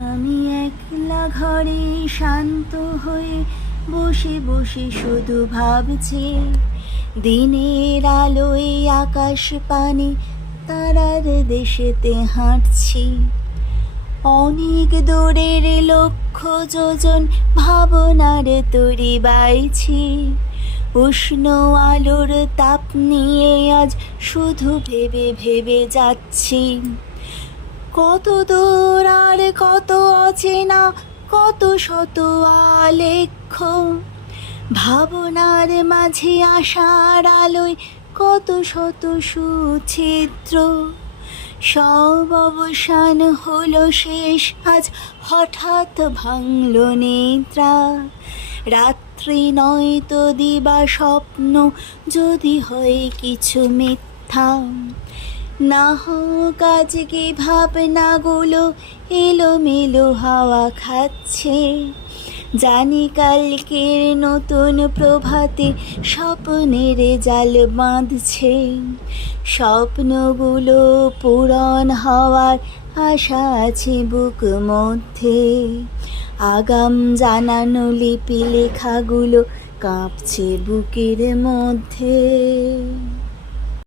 আমি একলা ঘরে শান্ত হয়ে বসে বসে শুধু ভাবছি, দিনের আলোয় আকাশ পানে তারার দেশেতে হাঁটছি। অনেক দূরের লক্ষ্য যোজন ভাবনার তরি বাইছি। উষ্ণ আলোর তাপ নিয়ে আজ শুধু ভেবে ভেবে যাচ্ছি। কত দূর আর কত অচেনা, কত শত আলেখ্য, ভাবনার মাঝে আশার আলোয় কত শত সুচিত্র। সব অবসান হলো শেষ আজ, হঠাৎ ভাঙল নিদ্রা। রাত্রি নয়তো দিবা স্বপ্ন, যদি হয় কিছু মিথ্যা। না হোক আজকে ভাবনাগুলো এলোমেলো হাওয়া খাচ্ছে। জানি কালকের নতুন প্রভাতে স্বপ্নের জাল বাঁধছে। স্বপ্নগুলো পূরণ হওয়ার আশা আছে বুক মধ্যে। আগাম জানানো লিপি লেখাগুলো কাঁপছে বুকের মধ্যে।